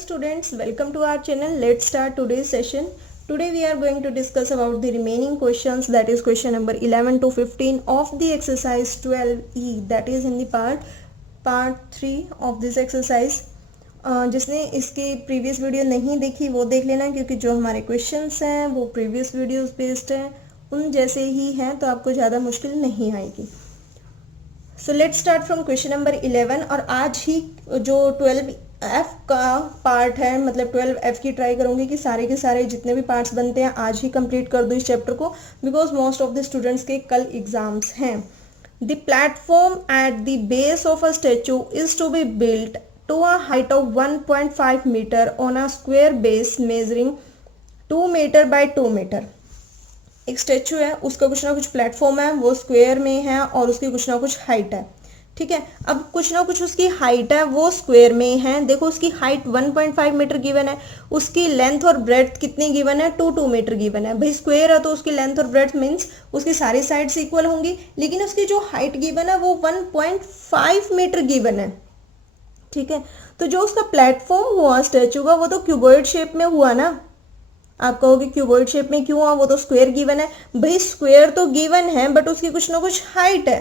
students, welcome to our channel. Let's start today's session. Today we are going to discuss about the remaining questions, that is question number 11 to 15 of the exercise 12E, that is in the part 3 of this exercise. जिसने इसकी previous video नहीं देखी वो देख लेना, क्योंकि जो हमारे क्वेश्चंस हैं वो प्रीवियस वीडियोस बेस्ड हैं, उन जैसे ही हैं, तो आपको ज़्यादा मुश्किल नहीं आएगी. So let's start from question number 11. और आज ही जो 12F का पार्ट है, मतलब 12F की ट्राई करूँगी कि सारे के सारे जितने भी पार्ट्स बनते हैं आज ही कंप्लीट कर दो इस चैप्टर को, because most of the students के कल एग्जाम्स हैं. The platform at the base of a statue is to be built to a height of 1.5 meter on a square base measuring 2 meter by 2 meter. एक statue है, उसका कुछ ना कुछ platform है, वो स्क्वायर में है और उसकी कुछ ना कुछ हाइट है. ठीक है, अब कुछ ना कुछ उसकी हाइट है वो स्क्वायर में है. देखो उसकी हाइट 1.5 मीटर गिवन है, उसकी लेंथ और ब्रेड्थ कितनी गिवन है, 2 मीटर गिवन है. भाई स्क्वायर है तो उसकी लेंथ और ब्रेड्थ मीन्स उसकी सारी साइड्स इक्वल होंगी, लेकिन उसकी जो हाइट गिवन है वो 1.5 मीटर गिवन है. ठीक है, तो जो उसका प्लेटफॉर्म हुआ स्टैचू का वो तो क्यूबॉइड शेप में हुआ ना. आप कहोगे क्यूबॉइड शेप में क्यों हुआ, वो तो स्क्वायर गिवन है. भाई स्क्वायर तो गिवन है बट उसकी कुछ ना कुछ हाइट है.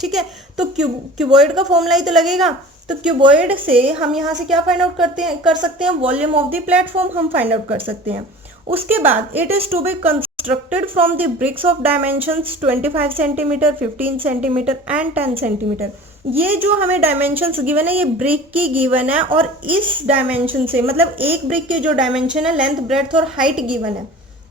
ठीक है, तो क्यूबॉइड का फॉर्मूला ही तो लगेगा. तो क्यूबॉइड से हम यहाँ से क्या फाइंड आउट कर सकते हैं, वॉल्यूम ऑफ द प्लेटफॉर्म हम फाइंड आउट कर सकते हैं. उसके बाद it is to be constructed from the bricks of dimensions 25 centimetre, 15 centimetre and 10 centimetre. ये जो हमें डायमेंशंस गिवन है ये ब्रिक की गिवन है, और इस डायमेंशन से मतलब एक ब्रिक के जो डायमेंशन है लेंथ ब्रेड्थ और हाइट गिवन है,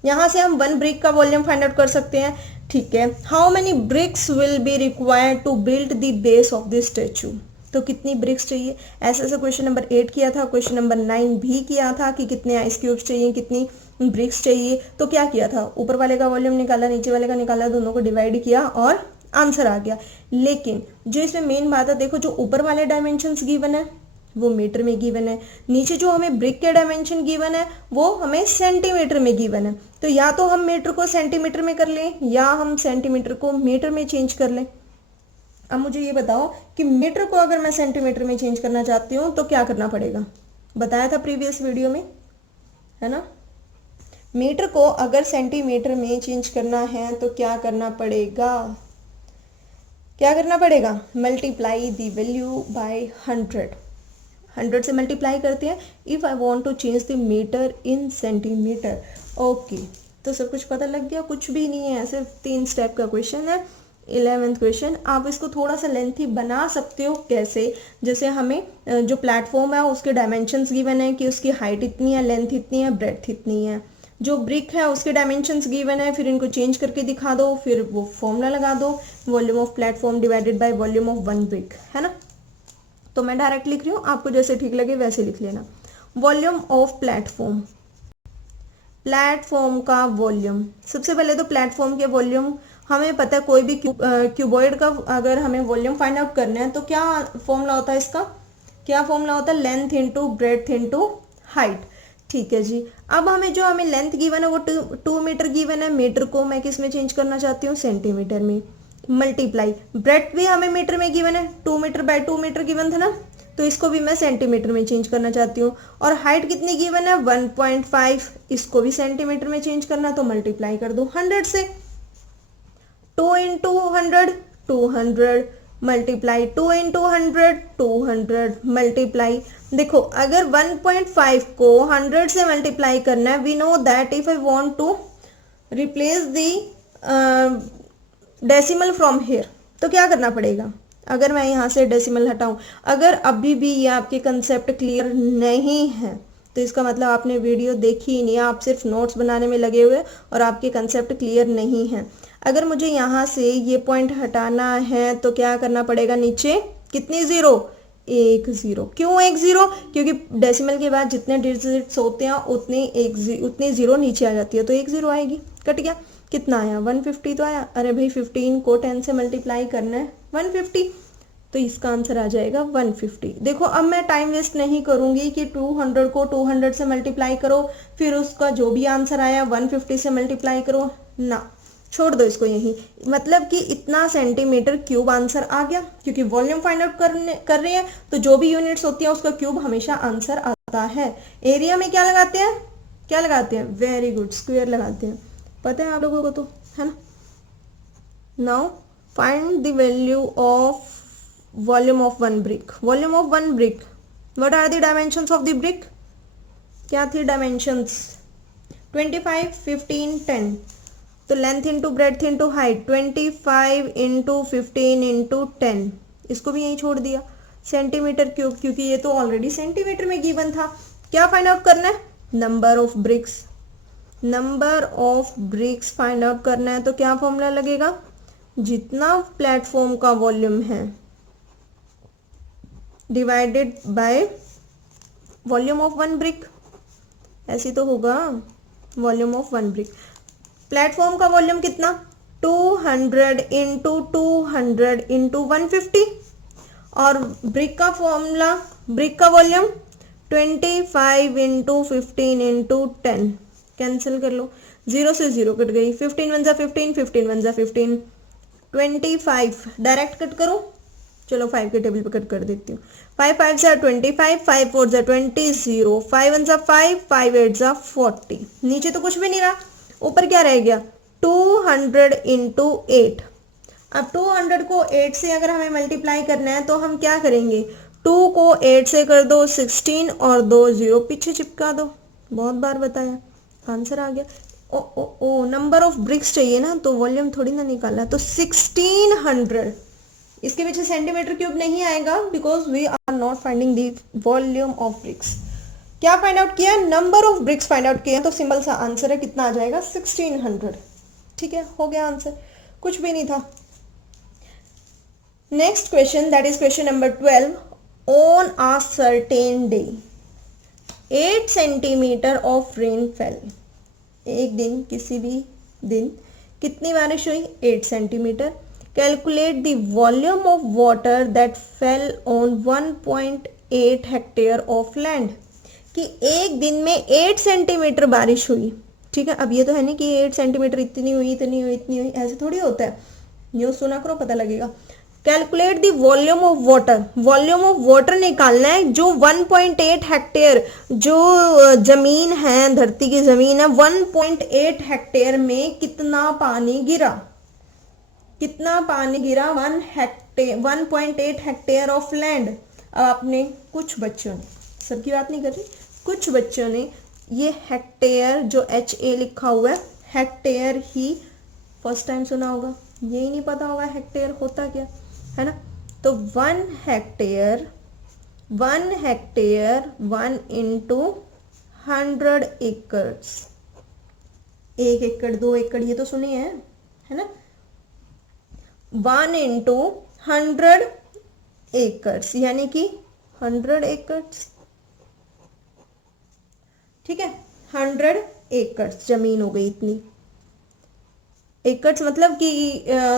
यहाँ से हम 1 ब्रिक का वॉल्यूम फाइंड आउट कर सकते हैं. ठीक है, how many bricks will be required to build the base of this statue. तो कितनी ब्रिक्स चाहिए, ऐसे क्वेश्चन नंबर 8 किया था, क्वेश्चन नंबर 9 भी किया था कि कितने आइस क्यूब्स चाहिए, कितनी ब्रिक्स चाहिए. तो क्या किया था, ऊपर वाले का वॉल्यूम निकाला, नीचे वाले का निकाला, दोनों को डिवाइड किया और आंसर आ गया. लेकिन जो इसमें मेन बात है, देखो जो ऊपर वाले डायमेंशंस गिवन है वो मीटर में गिवन है, नीचे जो हमें ब्रिक के डायमेंशन गिवन है वो हमें सेंटीमीटर में गिवन है. तो या तो हम मीटर को सेंटीमीटर में कर लें या हम सेंटीमीटर को मीटर में चेंज कर लें. अब मुझे ये बताओ कि मीटर को अगर मैं सेंटीमीटर में चेंज करना चाहती हूँ तो क्या करना पड़ेगा, बताया था प्रीवियस वीडियो में, है ना. मीटर को अगर सेंटीमीटर में चेंज करना है तो क्या करना पड़ेगा, क्या करना पड़ेगा, मल्टीप्लाई द वैल्यू बाय 100 से मल्टीप्लाई करते हैं if I want to change the metre in centimetre. Okay, तो सब कुछ पता लग गया, कुछ भी नहीं है, सिर्फ 3 स्टेप का क्वेश्चन है. 11th question. आप इसको थोड़ा सा लेंथी बना सकते हो. कैसे, जैसे हमें जो प्लेटफॉर्म है उसके डायमेंशंस गिवन है कि उसकी हाइट इतनी है, लेंथ इतनी है, ब्रेड्थ इतनी है. जो ब्रिक है उसके डायमेंशंस गिवन है, फिर इनको चेंज करके दिखा दो, फिर वो फॉर्मूला लगा दो, volume of platform divided by volume of 1 brick, है ना. तो मैं डायरेक्ट लिख रही हूँ, आपको जैसे ठीक लगे वैसे लिख लेना. वॉल्यूम ऑफ प्लेटफॉर्म, प्लेटफॉर्म का वॉल्यूम. सबसे पहले तो प्लेटफॉर्म के वॉल्यूम हमें पता है, कोई भी क्यूबॉइड का अगर हमें वॉल्यूम फाइंड आउट करना है तो क्या फॉर्मूला होता है इसका, क्या फॉर्मूला होता है, length into breadth into height. ठीक है जी. अब हमें लेंथ गिवन है वो 2 मीटर गिवन है, मीटर को मैं किस में चेंज करना चाहती हूँ, सेंटीमीटर में. मल्टीप्लाई ब्रेड्थ भी हमें मीटर में गिवन है, 2 मीटर बाय 2 मीटर गिवन था ना, तो इसको भी मैं सेंटीमीटर में चेंज करना चाहती हूँ. और हाइट कितनी गिवन है, 1.5, इसको भी सेंटीमीटर में चेंज करना, तो मल्टीप्लाई कर दो 100 से. 2 इंटू 100 200, मल्टीप्लाई 2 इंटू 100 200, मल्टीप्लाई. देखो अगर 1.5 को 100 से मल्टीप्लाई करना है, we know that if I want to replace the decimal from here, तो क्या करना पड़ेगा, अगर मैं यहाँ से डेसिमल हटाऊं. अगर अभी भी ये आपके कंसेप्ट क्लियर नहीं है तो इसका मतलब आपने वीडियो देखी ही नहीं है, आप सिर्फ नोट्स बनाने में लगे हुए और आपके कंसेप्ट क्लियर नहीं है. अगर मुझे यहाँ से ये पॉइंट हटाना है तो क्या करना पड़ेगा, नीचे कितनी जीरो, 1 0. क्यों 1 0, क्योंकि डेसिमल के बाद जितने डिजिट्स होते हैं उतनी जीरो नीचे आ जाती है, तो 1 0 आएगी. कट गया, कितना आया, 150 तो आया. अरे भाई 15 को 10 से मल्टीप्लाई करना है 150, तो इसका आंसर आ जाएगा 150. देखो अब मैं टाइम वेस्ट नहीं करूंगी कि 200 को 200 से मल्टीप्लाई करो फिर उसका जो भी आंसर आया 150 से मल्टीप्लाई करो ना, छोड़ दो इसको यहीं. मतलब कि इतना सेंटीमीटर क्यूब आंसर आ गया, क्योंकि वॉल्यूम फाइंड आउट कर रहे हैं तो जो भी यूनिट्स होती है उसका क्यूब हमेशा आंसर आता आता है। एरिया में क्या लगाते हैं, क्या लगाते हैं, वेरी गुड, स्क्वायर लगाते हैं, पता है आप लोगों को तो, है ना। Now find the value of volume of one brick. Volume of one brick, what are the dimensions of the brick, क्या थी डायमेंशंस, 25, 15, 10, तो length into breadth into height, 25 into 15 into 10, इसको भी यहीं छोड़ दिया, सेंटीमीटर क्यूब, क्योंकि ये तो ऑलरेडी सेंटीमीटर में गिवन था। क्या फाइंड आउट करना है, number of BRICS, number of bricks find out करना है। तो क्या फॉर्मूला लगेगा, जितना प्लेटफॉर्म का वॉल्यूम है divided by volume of one brick, ऐसी तो होगा, volume of one brick. Platform का वॉल्यूम कितना, 200 इंटू 200 इंटू 150, और ब्रिक का फॉर्मूला, ब्रिक का वॉल्यूम 25 इंटू 15 इंटू 10, कैंसिल कर लो, 0 से 0 कट गई, 15 1 जा 15, 15 1 जा 15, 25 डायरेक्ट कट करो, चलो 5 के टेबल पे कट कर देती हूँ, 5 5 जा 25, 5 4 जा 20, 0, 5 1 जा 5, 5 8 जा 40, नीचे तो कुछ भी नहीं रहा, ऊपर क्या रह गया, 200 इंटू 8। अब 200 को 8 से अगर हमें मल्टीप्लाई करना है तो हम क्या करेंगे, 2 को 8 से कर दो 16 और 2 0 पीछे चिपका दो, बहुत बार बताया, आंसर आ गया। ओ ओ ओ नंबर ऑफ ब्रिक्स चाहिए ना, तो वॉल्यूम थोड़ी ना निकालना, तो 1600, इसके पीछे सेंटीमीटर क्यूब नहीं आएगा, because we are not finding the volume of bricks. क्या फाइंड आउट किया, number of bricks find out किया, तो सिंपल सा आंसर है, कितना आ जाएगा, 1600। ठीक है, हो गया आंसर, कुछ भी नहीं था। Next question, that is question number 12। On a certain day 8 centimetre of rain fail. एक दिन, किसी भी दिन कितनी बारिश हुई, 8 centimetre. Calculate the volume of water that fell on 1.8 hectare of land, कि एक दिन में 8 सेंटीमीटर बारिश हुई। ठीक है, अब ये तो है नहीं कि 8 सेंटीमीटर इतनी हुई, इतनी हुई, इतनी हुई, ऐसे थोड़ी होता है, न्यूज़ सुना करो, पता लगेगा। Calculate the volume of water, volume of water निकालना है, जो 1.8 हेक्टेयर जो जमीन है, धरती की जमीन है, 1.8 हेक्टेयर में कितना पानी गिरा, कितना पानी गिरा, 1.8 हेक्टेयर ऑफ लैंड। अब आपने कुछ बच्चों ने, सबकी बात नहीं कर रही, कुछ बच्चों ने ये हेक्टेयर जो HA लिखा हुआ है, हेक्टेयर ही फर्स्ट टाइम सुना होगा, यही नहीं पता होगा हेक्टेयर होता क्या है ना। तो 1 हेक्टेयर 1 इंटू 100 एकड़्स, 1 एकड़ 2 एकड़ ये तो सुने हैं, है ना। 1 इंटू 100 एकड़्स यानी कि 100 एकड़्स, ठीक है, 100 एकड़्स जमीन हो गई इतनी। एकड़्स मतलब कि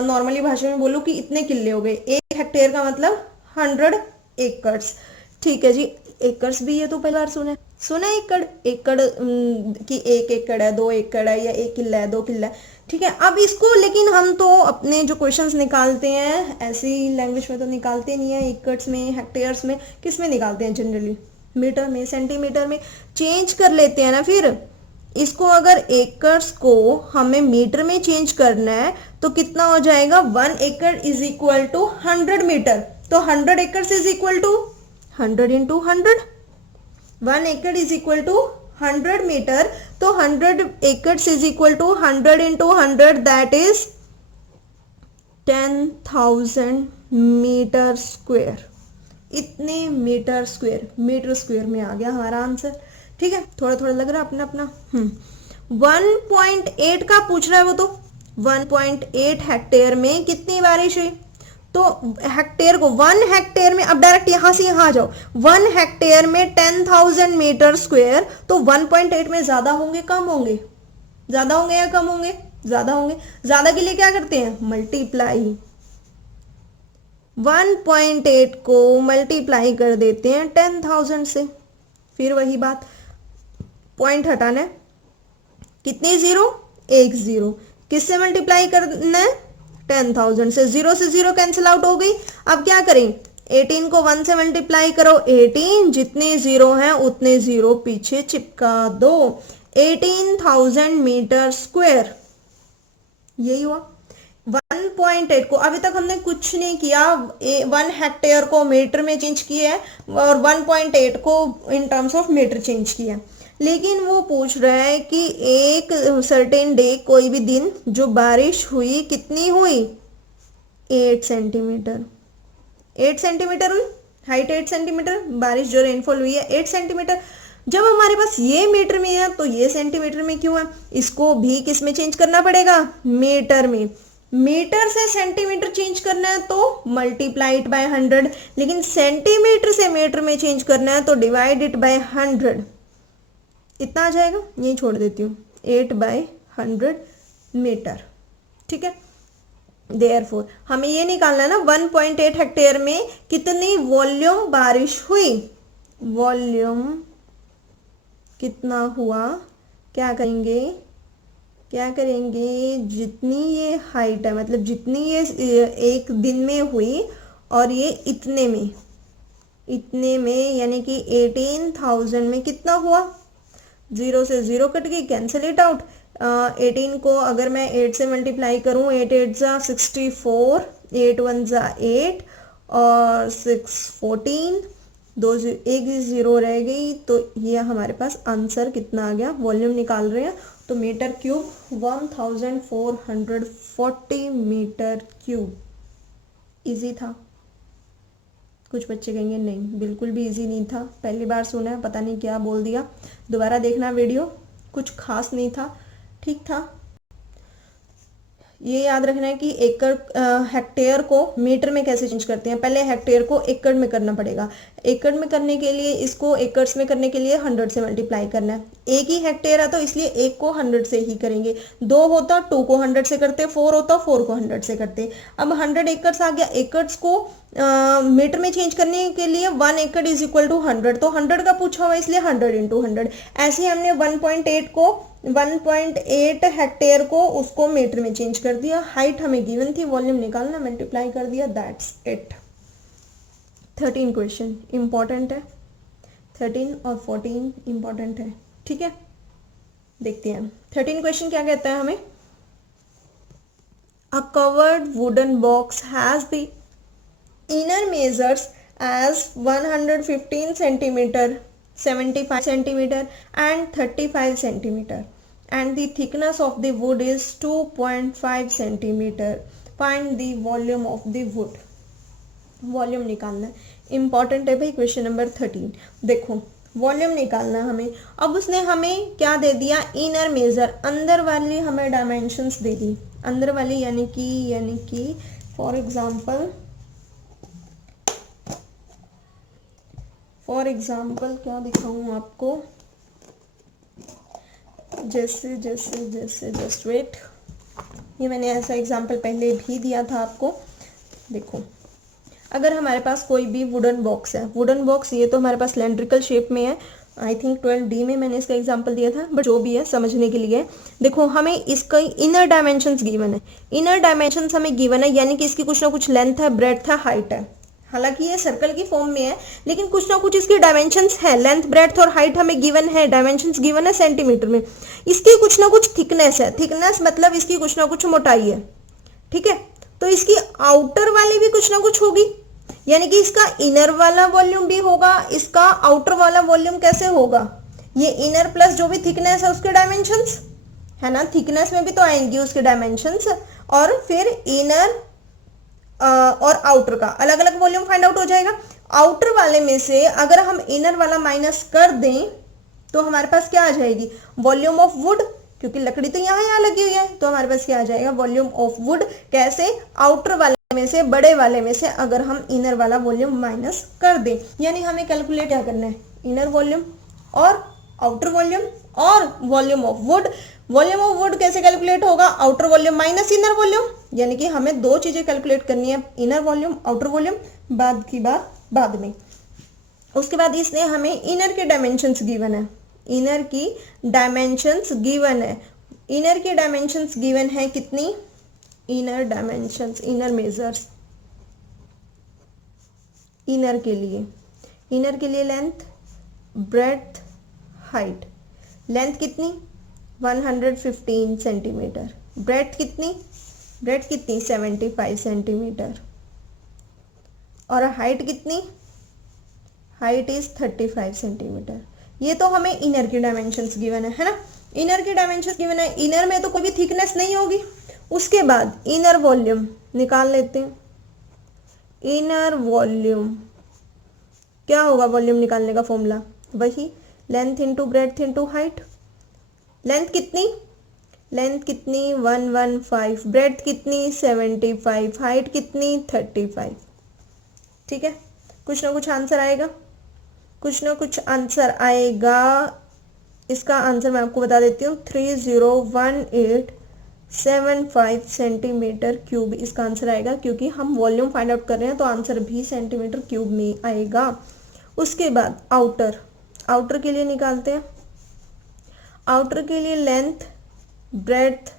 नॉर्मली भाषा में बोलूं कि इतने किले हो गए, 1 हेक्टेयर का मतलब 100 एकड़्स। ठीक है जी, एकड़्स भी ये तो पहली बार सुना एकड़, एकड़ कि 1 एकड़ है, 2 एकड़ है, या 1 किला है, 2 किला है। ठीक है, अब इसको लेकिन हम तो अपने जो क्वेश्चंस निकालते हैं ऐसी लैंग्वेज में तो निकालते नहीं है, एकड़्स में, हेक्टेयर्स में, किस में निकालते हैं जनरली, मीटर में, सेंटीमीटर में चेंज कर लेते हैं ना। फिर इसको अगर एकर्स को हमें मीटर में चेंज करना है तो कितना हो जाएगा, 1 एकड़ इज इक्वल टू 100 मीटर, तो 100 acres is equal to 100 into 100, 1 एकड़ इज इक्वल टू 100 मीटर, तो 100 acres is equal to 100 into 100, that is 10,000 metre square. इतने मीटर स्क्वायर में आ गया हमारा आंसर। ठीक है, थोड़ा थोड़ा लग रहा है अपना अपना। 1.8 का पूछ रहा है वो, तो 1.8 हेक्टेयर में कितनी बारिश हुई, तो हेक्टेयर को 1 हेक्टेयर में, अब डायरेक्ट यहां से यहां आ जाओ, 1 हेक्टेयर में 10,000 मीटर स्क्वायर, तो 1.8 में ज्यादा होंगे कम होंगे, ज्यादा होंगे या कम होंगे, ज्यादा होंगे। ज्यादा के लिए क्या करते हैं, मल्टीप्लाई, 1.8 को मल्टीप्लाई कर देते हैं 10,000 से। फिर वही बात, पॉइंट हटाना है, कितनी जीरो, 1 जीरो, किससे मल्टीप्लाई करना है, 10,000 से, 0 से 0 कैंसिल आउट हो गई। अब क्या करें, 18 को 1 से मल्टीप्लाई करो, 18 जितने जीरो हैं उतने जीरो पीछे चिपका दो, 18,000 मीटर स्क्वायर, यही हुआ। 1.8 को अभी तक हमने कुछ नहीं किया, 1 हेक्टेयर को मीटर में चेंज किया है और 1.8 को in terms of metre change किया है, लेकिन वो पूछ रहा है कि एक सर्टेन डे, कोई भी दिन जो बारिश हुई कितनी हुई, 8 सेंटीमीटर, 8 सेंटीमीटर हुई, हाइट 8 सेंटीमीटर, बारिश जो रेनफॉल हुई है 8 सेंटीमीटर। जब हमारे पास ये मीटर में है तो ये सेंटीमीटर में क्यों है, इसको भी किस में चेंज करना पड़ेगा, मीटर में। मीटर से सेंटीमीटर चेंज करना है तो मल्टीप्लाई इट बाय 100, लेकिन सेंटीमीटर से मीटर में चेंज करना है तो डिवाइड इट बाय 100, इतना आ जाएगा, यही छोड़ देती हूँ, 8/100 मीटर, ठीक है। देयरफॉर हमें ये निकालना है ना 1.8 हेक्टेयर में कितनी वॉल्यूम बारिश हुई, वॉल्यूम कितना हुआ, क्या करेंगे, जितनी ये हाइट है, मतलब जितनी ये एक दिन में हुई और ये इतने में, यानी कि 18,000 में कितना हुआ, 0 से 0 कट गई, कैंसिल इट आउट। 18 को अगर मैं 8 से मल्टीप्लाई करूँ, 8 8 जा 64, 8 1 जा 8 और 6 14, एक जीरो रह गई, तो ये हमारे पास आंसर कितना आ गया, वॉल्यूम निकाल रहे हैं तो metre cube 1440 metre cube. Easy था? कुछ बच्चे कहेंगे नहीं, बिल्कुल भी इजी नहीं था, पहली बार सुना है, पता नहीं क्या बोल दिया, दोबारा देखना वीडियो, कुछ खास नहीं था, ठीक था। ये याद रखना है कि एकड़ हेक्टेयर को मीटर में कैसे चेंज करते हैं, पहले हेक्टेयर को एकड़ में करना पड़ेगा, एकड़ में करने के लिए इसको एकड़्स में करने के लिए 100 से मल्टीप्लाई करना है, एक ही हेक्टेयर है तो इसलिए एक को 100 से ही करेंगे, 2 होता 2 को 100 से करते, 4 होता 4 को 100 से करते। अब 100 एकड़्स आ गया, एकड़्स को मीटर में चेंज करने के लिए 1 एकड़ इज इक्वल टू 100, तो 100 का पूछा हुआ इसलिए 100 × 100। ऐसे ही हमने 1.8 हेक्टेयर को उसको मीटर में चेंज कर दिया, हाइट हमें गिवन थी, वॉल्यूम निकालना, मल्टीप्लाई कर दिया, दैट्स इट। 13 क्वेश्चन इंपॉर्टेंट है, 13 और 14 इंपॉर्टेंट है, ठीक है। देखते हैं 13 क्वेश्चन क्या कहता है हमें। A covered wooden box has the inner measures as 115 centimetre, 75 centimeter and 35 centimeter, and the thickness of the wood is 2.5 centimeter. Find the volume of the wood. Volume निकालना है, इंपॉर्टेंट है भाई क्वेश्चन नंबर 13। देखो volume निकालना है हमें। अब उसने हमें क्या दे दिया, इनर मेजर, अंदर वाली हमें डायमेंशंस दे दी, अंदर वाली यानी कि फॉर एग्जाम्पल क्या दिखाऊं आपको, जैसे जस्ट वेट, ये मैंने ऐसा एग्जाम्पल पहले भी दिया था आपको। देखो अगर हमारे पास कोई भी वुडन बॉक्स है, वुडन बॉक्स ये तो हमारे पास सिलेंड्रिकल शेप में है, आई थिंक 12D में मैंने इसका एग्जांपल दिया था, बट जो भी है समझने के लिए। देखो हमें इसका इनर डायमेंशंस गिवन है, इनर डायमेंशंस हमें गिवन है, यानी कि इसकी कुछ ना कुछ लेंथ है, ब्रेड्थ है, हाइट है। हालांकि ये सर्कल की फॉर्म में है लेकिन कुछ ना कुछ इसकी डायमेंशंस है, लेंथ ब्रेड्थ और हाइट हमें गिवन है, डायमेंशंस गिवन है सेंटीमीटर में। इसकी कुछ ना कुछ थिकनेस है, थिकनेस मतलब इसकी कुछ ना कुछ मोटाई है, ठीक है। तो इसकी आउटर वाली भी कुछ ना कुछ होगी, यानी कि इसका इनर वाला वॉल्यूम भी होगा, इसका आउटर वाला वॉल्यूम कैसे होगा, ये इनर प्लस जो भी थिकनेस है उसके डायमेंशंस है ना, थिकनेस में भी तो आएंगी उसके डायमेंशंस, और फिर इनर और आउटर का अलग अलग वॉल्यूम फाइंड आउट हो जाएगा। आउटर वाले में से अगर हम इनर वाला माइनस कर दें तो हमारे पास क्या आ जाएगी, वॉल्यूम ऑफ वुड, क्योंकि लकड़ी तो यहाँ लगी हुई है, तो हमारे पास क्या आ जाएगा, वॉल्यूम ऑफ वुड। कैसे, आउटर वाले में से, बड़े वाले में से अगर हम इनर वाला वॉल्यूम माइनस कर दें, यानी हमें कैलकुलेट क्या करना है, इनर वॉल्यूम और आउटर वॉल्यूम और volume of would. Volume of would कैसे कैलकुलेट होगा, outer volume minus inner volume, यानी कि हमें दो चीजें कैलकुलेट करनी है, इनर वॉल्यूम, आउटर वॉल्यूम, बाद की बात बाद में। उसके बाद इसने हमें इनर के डायमेंशंस गिवन है, इनर की डायमेंशंस गिवन है, इनर की डायमेंशंस गिवन है कितनी, inner dimensions, inner measures inner के लिए, इनर के लिए लेंथ, ब्रेड्थ, हाइट। लेंथ कितनी 115 सेंटीमीटर, ब्रेड्थ कितनी, ब्रेड्थ कितनी 75 सेंटीमीटर, और हाइट कितनी, हाइट इज 35 सेंटीमीटर। ये तो हमें इनर की डायमेंशंस गिवन है ना, इनर की डायमेंशंस गिवन है। इनर में तो कोई भी थिकनेस नहीं होगी। उसके बाद इनर वॉल्यूम निकाल लेते हैं। इनर वॉल्यूम क्या होगा, वॉल्यूम निकालने का फॉर्मूला वही length into breadth into height. Length कितनी, लेंथ कितनी 115, ब्रेड्थ कितनी 75, हाइट कितनी 35। ठीक है, कुछ ना कुछ आंसर आएगा, कुछ ना कुछ आंसर आएगा। इसका आंसर मैं आपको बता देती हूँ, 301875 सेंटीमीटर क्यूब इसका आंसर आएगा, क्योंकि हम वॉल्यूम फाइंड आउट कर रहे हैं तो आंसर भी सेंटीमीटर क्यूब में आएगा। उसके बाद आउटर, आउटर के लिए निकालते हैं। आउटर के लिए लेंथ, ब्रेड्थ,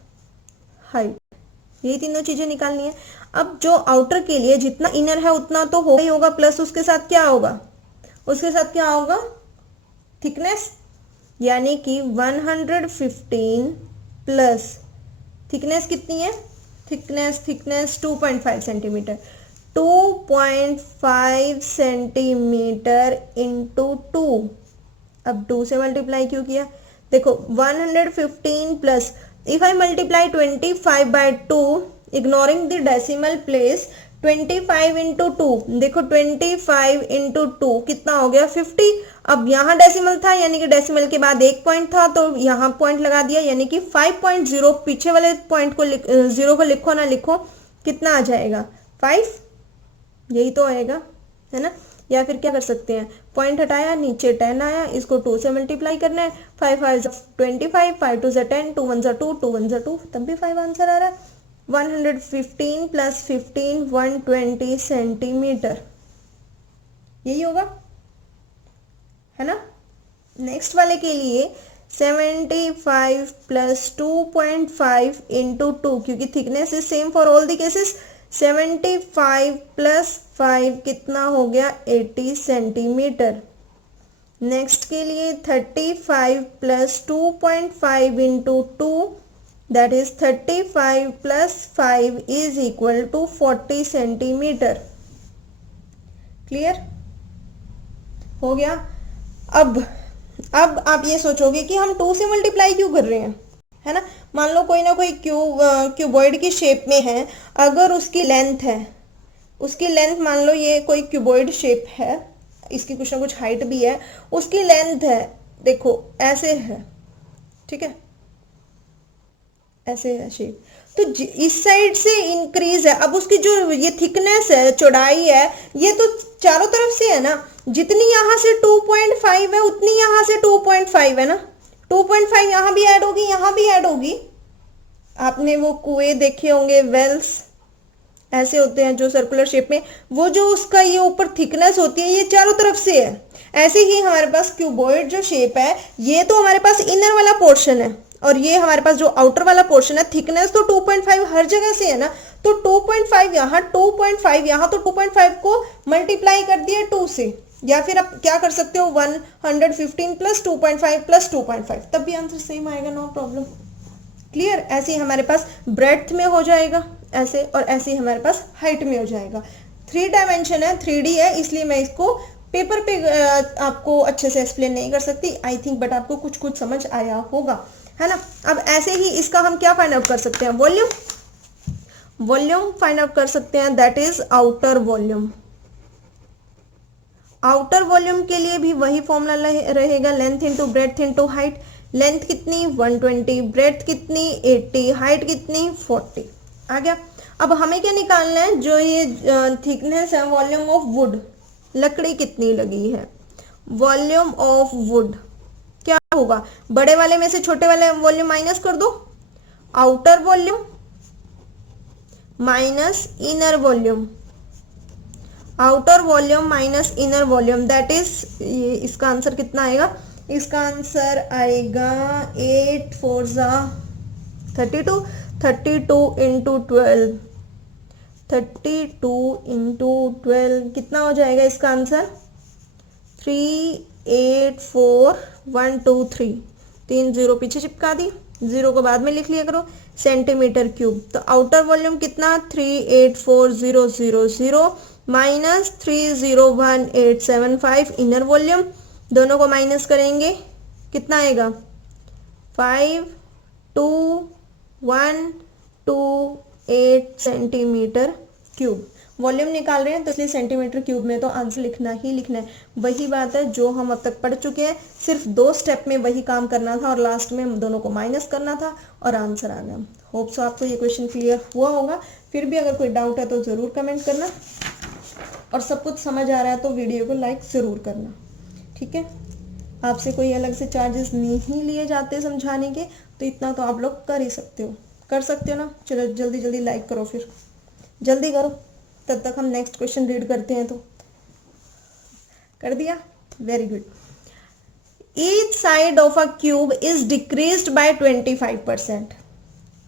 हाइट, यही तीनों चीजें निकालनी है। अब जो आउटर के लिए जितना इनर है उतना तो होगा ही होगा, प्लस उसके साथ क्या होगा, उसके साथ क्या होगा, थिकनेस, यानी कि 115 प्लस थिकनेस कितनी है, थिकनेस 2.5 सेंटीमीटर, 2.5 सेंटीमीटर इंटू 2। अब 2 से मल्टीप्लाई क्यों किया, देखो 115 plus, if I multiply 25 by 2 ignoring the decimal place, 25 into 2, देखो 25 इंटू 2 कितना हो गया 50। अब यहाँ डेसिमल था यानी कि डेसिमल के बाद एक पॉइंट था तो यहाँ पॉइंट लगा दिया, यानी कि 5.0, पीछे वाले पॉइंट को जीरो को लिखो ना लिखो, कितना आ जाएगा 5, यही तो आएगा, है ना। या फिर क्या कर सकते हैं, पॉइंट हटाया, नीचे 10 आया, इसको 2 से मल्टीप्लाई करना है, 5 5 25, 5 2 10, 2 1 2, 2 1 2, तब भी 5 आंसर आ रहा है। 115 प्लस 15 120 सेंटीमीटर, यही होगा, है ना। नेक्स्ट वाले के लिए 75 प्लस 2.5 इंटू 2, क्योंकि thickness is same for all the cases. 75 plus 5 कितना हो गया 80 सेंटीमीटर। नेक्स्ट के लिए 35 plus 2.5 into 2, that is 35 plus 5 is equal to 40 centimetre. Clear हो गया। अब आप ये सोचोगे कि हम 2 से मल्टीप्लाई क्यों कर रहे हैं, है ना। मान लो कोई ना कोई क्यूबॉइड की शेप में है, अगर उसकी लेंथ है, उसकी लेंथ मान लो ये कोई क्यूबॉइड शेप है, इसकी कुछ ना कुछ हाइट भी है, उसकी लेंथ है देखो ऐसे है, ठीक है, ऐसे है शेप, तो इस साइड से इंक्रीज है। अब उसकी जो ये थिकनेस है, चौड़ाई है, ये तो चारों तरफ से है ना, जितनी यहाँ से 2.5 है उतनी यहाँ से 2.5 है ना, 2.5 यहाँ भी ऐड होगी, यहाँ भी ऐड होगी। आपने वो कुएं देखे होंगे, वेल्स ऐसे होते हैं जो सर्कुलर शेप में, वो जो उसका ये ऊपर थिकनेस होती है ये चारों तरफ से है। ऐसे ही हमारे पास क्यूबॉइड जो शेप है, ये तो हमारे पास इनर वाला पोर्शन है, और ये हमारे पास जो आउटर वाला पोर्शन है, थिकनेस तो 2.5 हर जगह से है ना, तो 2.5 यहाँ, 2.5 यहाँ, तो 2.5 को मल्टीप्लाई कर दिया 2 से, या फिर आप क्या कर सकते हो 115 प्लस 2.5 प्लस 2.5, तब भी आंसर सेम आएगा, नो प्रॉब्लम। क्लियर। ऐसे ही हमारे पास ब्रेड्थ में हो जाएगा ऐसे, और ऐसे ही हमारे पास हाइट में हो जाएगा। 3 डायमेंशन है, 3D है, इसलिए मैं इसको पेपर पे आपको अच्छे से एक्सप्लेन नहीं कर सकती आई थिंक, बट आपको कुछ कुछ समझ आया होगा, है ना। अब ऐसे ही इसका हम क्या फाइंड आउट कर सकते हैं, वॉल्यूम, वॉल्यूम फाइंड आउट कर सकते हैं, that is outer volume. Outer volume के लिए भी वही फॉर्मूला रहेगा, length into breadth into height. Length कितनी 120, ब्रेड्थ कितनी 80, हाइट कितनी 40। आ गया। अब हमें क्या निकालना है, जो ये थिकनेस है, वॉल्यूम ऑफ वुड, लकड़ी कितनी लगी है, वॉल्यूम ऑफ वुड क्या होगा, बड़े वाले में से छोटे वाले वॉल्यूम माइनस कर दो, outer volume minus inner volume, outer volume minus inner volume, that is, इसका आंसर कितना आएगा, इसका आंसर आएगा 8 4 32, 32 इंटू 12, 32 इंटू 12 कितना हो जाएगा इसका आंसर? 384123। 3 जीरो पीछे चिपका दी, जीरो को बाद में लिख लिया करो। सेंटीमीटर क्यूब, तो आउटर वॉल्यूम कितना? 384000 माइनस 301875 इनर वॉल्यूम। दोनों को माइनस करेंगे, कितना आएगा? 521228 सेंटीमीटर क्यूब। वॉल्यूम निकाल रहे हैं तो इसलिए सेंटीमीटर क्यूब में तो आंसर लिखना ही लिखना है। वही बात है जो हम अब तक पढ़ चुके हैं, सिर्फ 2 स्टेप में वही काम करना था और लास्ट में दोनों को माइनस करना था और आंसर आ गया। होप सो आपको ये क्वेश्चन क्लियर हुआ होगा। फिर भी अगर कोई डाउट है तो ज़रूर कमेंट करना, और सब कुछ समझ आ रहा है तो वीडियो को लाइक ज़रूर करना, ठीक है। आपसे कोई अलग से चार्जेस नहीं लिए जाते समझाने के, तो इतना तो आप लोग कर ही सकते हो, कर सकते हो ना। चलो जल्दी जल्दी लाइक करो, फिर जल्दी करो, तब तक हम नेक्स्ट क्वेश्चन रीड करते हैं। तो कर दिया, very good. Each side of a cube is decreased bye 25%।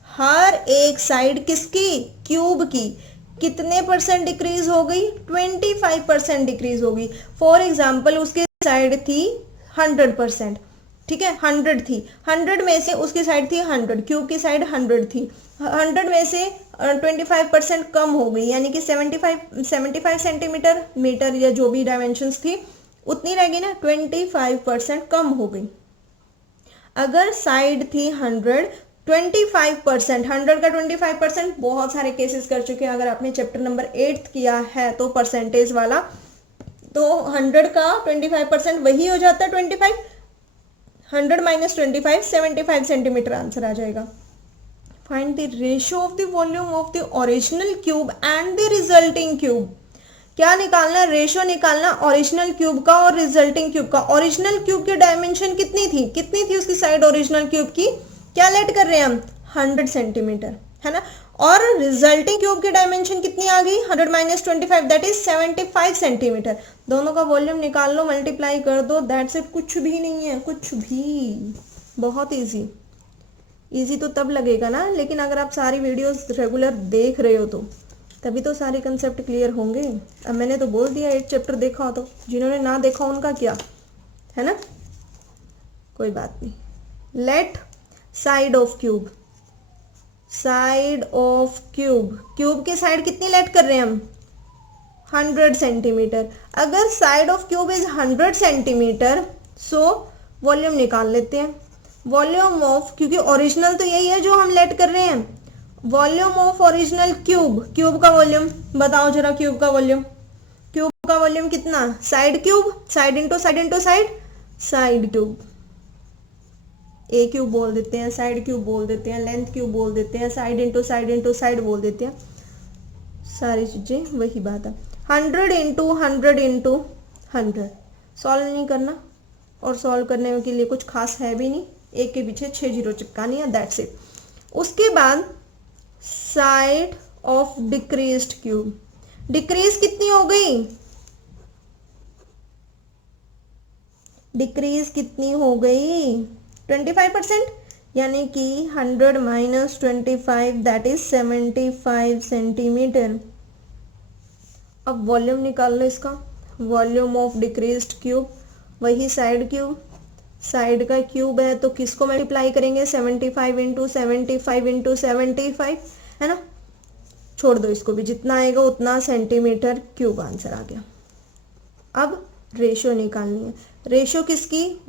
हर एक साइड किसकी? क्यूब की कितने परसेंट डिक्रीज हो गई? 25% डिक्रीज होगी। फॉर एग्जाम्पल उसकी साइड थी 100%, ठीक है, 100 थी, 100 में से उसकी साइड थी 100, क्यूब की साइड 100 थी, 100 में से 25% कम हो गई, यानी कि 75 सेंटीमीटर मीटर या जो भी डायमेंशंस थी उतनी रहेगी ना, 25% कम हो गई। अगर साइड थी 100, 25%, 100 का 25%, बहुत सारे केसेस कर चुके हैं। अगर आपने चैप्टर नंबर 8 किया है तो परसेंटेज वाला, तो 100 का 25% वही हो जाता है 25, 100 माइनस 25, 75 सेंटीमीटर आंसर आ जाएगा। Find the ratio of the volume of the original cube and the resulting cube. क्या निकालना? रेशियो निकालना ओरिजिनल क्यूब का और रिजल्टिंग क्यूब का। ओरिजिनल क्यूब की डायमेंशन कितनी थी? कितनी थी उसकी साइड ओरिजिनल क्यूब की? क्या लेट कर रहे हैं हम? 100 सेंटीमीटर, है ना। और रिजल्टिंग क्यूब की डायमेंशन कितनी आ गई? 100 माइनस 25, दैट इज 75 सेंटीमीटर। दोनों का वॉल्यूम निकाल लो, मल्टीप्लाई कर दो, दैट्स इट। कुछ भी नहीं है, कुछ भी, बहुत इजी। इजी तो तब लगेगा ना, लेकिन अगर आप सारी वीडियोस रेगुलर देख रहे हो तो तभी तो सारे कंसेप्ट क्लियर होंगे। अब मैंने तो बोल दिया 8 चैप्टर देखा हो, तो जिन्होंने ना देखा उनका क्या है ना, कोई बात नहीं। Let side of cube, side of cube, cube की साइड कितनी लेट कर रहे हैं हम? 100 सेंटीमीटर। अगर side of cube is 100 centimetre, so volume निकाल लेते हैं। वॉल्यूम ऑफ, क्योंकि ओरिजिनल तो यही है जो हम लेट कर रहे हैं, volume of original cube, cube का वॉल्यूम बताओ जरा। क्यूब का वॉल्यूम, क्यूब का वॉल्यूम कितना? Side cube, side into side into side, side cube. A cube बोल देते हैं, साइड क्यूब बोल देते हैं, लेंथ क्यूब बोल देते हैं, साइड इंटू साइड बोल देते हैं, सारी चीजें वही बात है। 100 इंटू 100 इंटू 100 सॉल्व नहीं करना, और सॉल्व करने के लिए कुछ खास है भी नहीं, एक के पीछे 6 जीरो चिपकानी है, दैट्स इट। उसके बाद side of decreased cube, decrease कितनी हो गई? डिक्रीज कितनी हो गई? 25%, यानी कि 100 माइनस 25, दैट इज 75 सेंटीमीटर। अब वॉल्यूम निकाल लो इसका, वॉल्यूम ऑफ डिक्रीज्ड क्यूब, वही साइड क्यूब, साइड का क्यूब है तो किसको मल्टीप्लाई करेंगे? 75 इंटू 75 इंटू 75, है ना। छोड़ दो इसको भी, जितना आएगा उतना सेंटीमीटर क्यूब आंसर आ गया। अब रेशियो निकालनी है। रेशियो किसकी?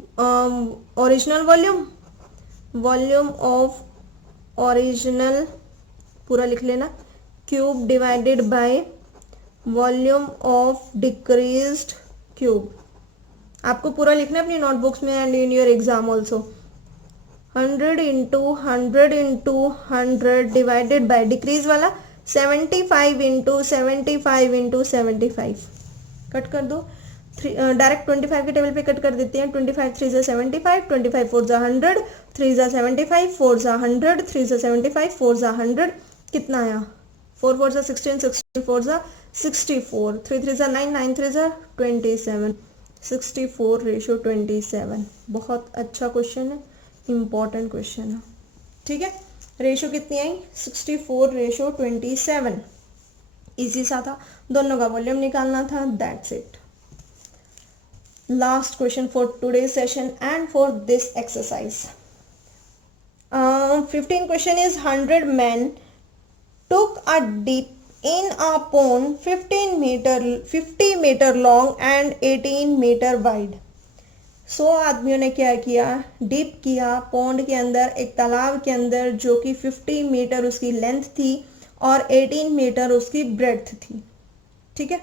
Original volume, volume of original पूरा लिख लेना, cube divided by volume of decreased cube. आपको पूरा लिखना है अपनी नोटबुक्स में and in your exam also. 100 into 100 into 100 divided by decrease वाला 75 इंटू 75 इंटू 75। कट कर दो, डायरेक्ट 25 के टेबल पे कट कर देते हैं। 25 3 75, 25 4 100, 3 75, 4 100, 3 75, 4 100, कितना आया? 4 4 16, 16 4 64, 3 3 9, 9 3 27, 64 रेशियो 27। बहुत अच्छा क्वेश्चन है, इम्पॉर्टेंट क्वेश्चन है, ठीक है। रेशियो कितनी आई? 64 रेशियो 27। इजी सा था, दोनों का वॉल्यूम निकालना था, that's it. Last question for today session and for this exercise. 15 question is 100 men took a dip in a pond 50 meter long and 18 meter wide. 100 आदमियों ने क्या किया, डिप किया पौंड के अंदर, एक तालाब के अंदर जो कि 50 मीटर उसकी लेंथ थी और 18 मीटर उसकी ब्रेड्थ थी. ठीक है.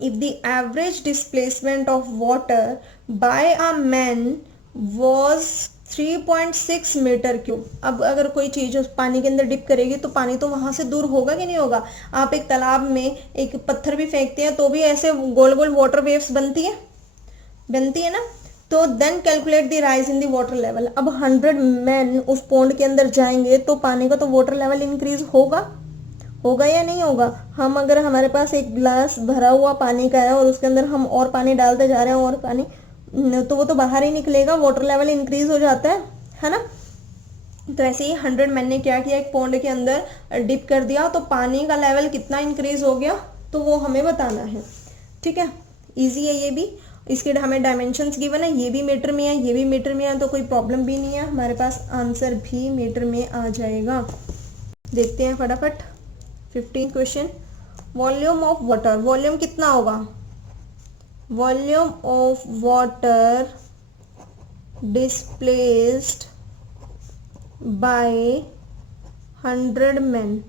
If the average displacement of water by a man was 3.6 metre cube. अब अगर कोई चीज उस पानी के अंदर डिप करेगी तो पानी तो वहां से दूर होगा कि नहीं होगा. आप एक तालाब में एक पत्थर भी फेंकते हैं तो भी ऐसे गोल गोल वाटर वेव्स बनती है ना. तो then calculate the rise in the water level. अब 100 मैन उस पौंड के अंदर जाएंगे तो पानी का तो वाटर लेवल इंक्रीज होगा या नहीं होगा. हम अगर हमारे पास एक ग्लास भरा हुआ पानी का है और उसके अंदर हम और पानी डालते जा रहे हैं और पानी, तो वो तो बाहर ही निकलेगा, वाटर लेवल इंक्रीज हो जाता है ना. तो ऐसे ही 100 मैन ने क्या किया, एक पौंड के अंदर डिप कर दिया तो पानी का लेवल कितना इंक्रीज हो गया तो वो हमें बताना है. ठीक है, इजी है ये भी. इसके हमें डायमेंशंस गिवन है, ये भी मीटर में है, ये भी मीटर में है, तो कोई प्रॉब्लम भी नहीं है, हमारे पास आंसर भी मीटर में आ जाएगा. देखते हैं फटाफट. 15 question. Volume of water, volume कितना होगा, volume of water displaced by 100 man.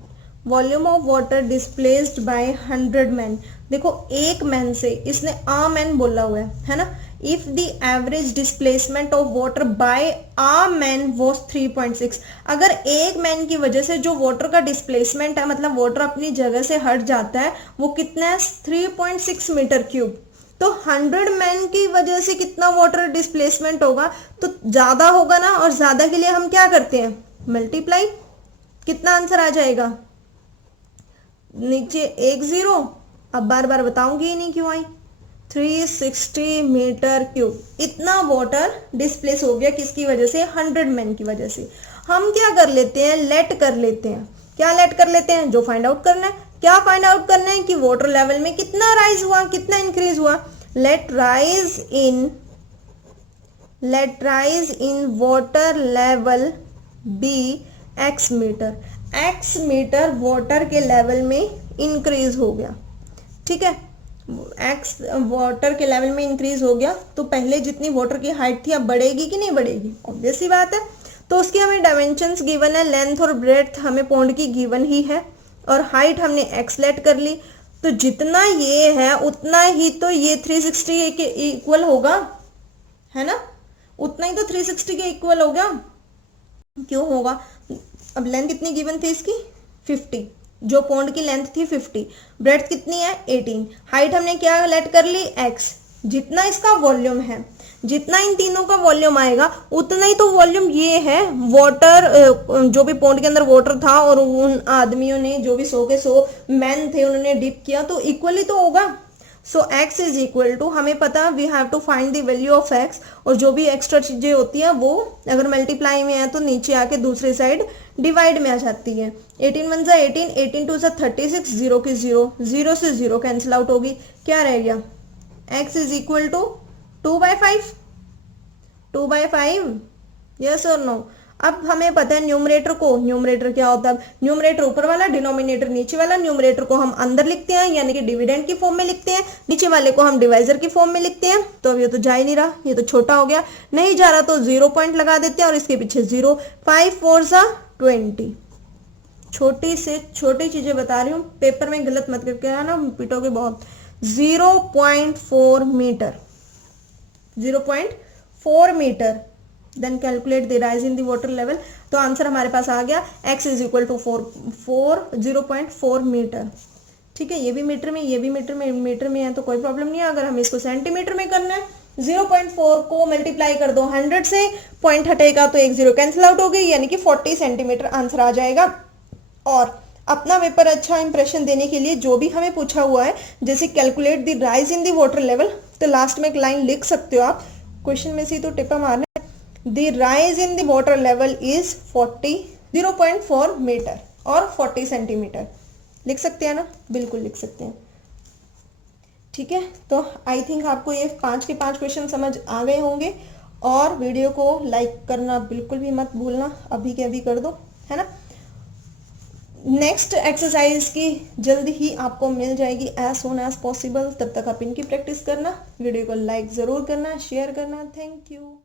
Volume of water displaced by 100 man. देखो एक मैन से, इसने आ मैन बोला हुआ है ना. If the average displacement of water bye uh man was 3.6. अगर एक मैन की वजह से जो वाटर का डिस्प्लेसमेंट है, मतलब वाटर अपनी जगह से हट जाता है, वो कितना है 3.6 मीटर क्यूब. तो 100 मैन की वजह से कितना वाटर डिस्प्लेसमेंट होगा, तो ज्यादा होगा ना. और ज्यादा के लिए हम क्या करते हैं, मल्टीप्लाई. कितना आंसर आ जाएगा, नीचे एक जीरो. अब बार बार बताऊंगी ही नहीं क्यों आई. 360 मीटर क्यूब. इतना वाटर डिस्प्लेस हो गया किसकी वजह से, 100 मैन की वजह से. हम क्या कर लेते हैं, लेट कर लेते हैं. क्या लेट कर लेते हैं, जो फाइंड आउट करना है. क्या फाइंड आउट करना है कि वाटर लेवल में कितना राइज हुआ, कितना इंक्रीज हुआ. Let rise in water level be x metre. x metre water के लेवल में इंक्रीज हो गया. ठीक है, x वाटर के लेवल में इंक्रीज हो गया तो पहले जितनी वाटर की हाइट थी अब बढ़ेगी कि नहीं बढ़ेगी, ऑब्वियस सी बात है. तो उसकी हमें डायमेंशंस गिवन है, लेंथ और ब्रेड्थ हमें पौंड की गिवन ही है और हाइट हमने x लेट कर ली. तो जितना ये है उतना ही तो ये 360 के इक्वल होगा, है ना. उतना ही तो 360 के इक्वल हो गया. क्यों होगा, अब लेंथ कितनी गिवन थी इसकी 50, जो पौंड की लेंथ थी 50, ब्रेड्थ कितनी है 18, हाइट हमने क्या लेट कर ली x. जितना इसका वॉल्यूम है, जितना इन तीनों का वॉल्यूम आएगा उतना ही तो वॉल्यूम ये है वाटर, जो भी पौंड के अंदर वाटर था और उन आदमियों ने जो भी 100 के 100 मैन थे उन्होंने डिप किया तो इक्वली तो होगा. So x is equal to, हमें पता we have to find the value of x. और जो भी एक्स्ट्रा चीजें होती है वो अगर मल्टीप्लाई में है तो नीचे आके दूसरी साइड डिवाइड में आ जाती है. 18 1 18, 18 2 36, 0 की 0, 0 से 0 कैंसिल आउट होगी. क्या रह गया, x is equal to 2/5. 2/5, yes और नो. अब हमें पता है न्यूमरेटर को, न्यूमरेटर क्या होता है, न्यूमरेटर ऊपर वाला, डिनोमिनेटर नीचे वाला. न्यूमरेटर को हम अंदर लिखते हैं यानी कि डिविडेंड की फॉर्म में लिखते हैं, नीचे वाले को हम डिवाइजर की फॉर्म में लिखते हैं. तो अब ये तो जा ही नहीं रहा, ये तो छोटा हो गया, नहीं जा रहा तो 0 पॉइंट लगा देते हैं और इसके पीछे 0. 5 4 20. छोटी से छोटी चीजें बता रही हूँ, पेपर में गलत मत करके आना, पिटोगे बहुत. 0.4 metre, 0.4 metre. Then calculate the rise in the water level. तो आंसर हमारे पास आ गया x is equal to 0.4 metre. ठीक है, ये भी मीटर में, ये भी मीटर में है तो कोई प्रॉब्लम नहीं है. अगर हम इसको सेंटीमीटर में करना है, 0.4 को मल्टीप्लाई कर दो 100 से, पॉइंट हटेगा तो एक 0 कैंसिल आउट हो गई, यानी कि 40 सेंटीमीटर आंसर आ जाएगा. और अपना पेपर अच्छा इंप्रेशन देने के लिए जो भी हमें पूछा हुआ है, जैसे calculate the rise in the water level, तो लास्ट में एक लाइन लिख सकते हो आप, क्वेश्चन में से तो टिप्पा मारना. The rise in the water level is 0.4 metre और 40 सेंटीमीटर. लिख सकते हैं ना, बिल्कुल लिख सकते हैं। ठीक है, तो आई थिंक आपको ये 5 के 5 क्वेश्चन समझ आ गए होंगे। और वीडियो को लाइक करना बिल्कुल भी मत भूलना, अभी के अभी कर दो, है ना। नेक्स्ट एक्सरसाइज की जल्दी ही आपको मिल जाएगी एज सून एज पॉसिबल। तब तक आप इनकी प्रैक्टिस करना, वीडियो को लाइक ज़रूर करना, शेयर करना। Thank you.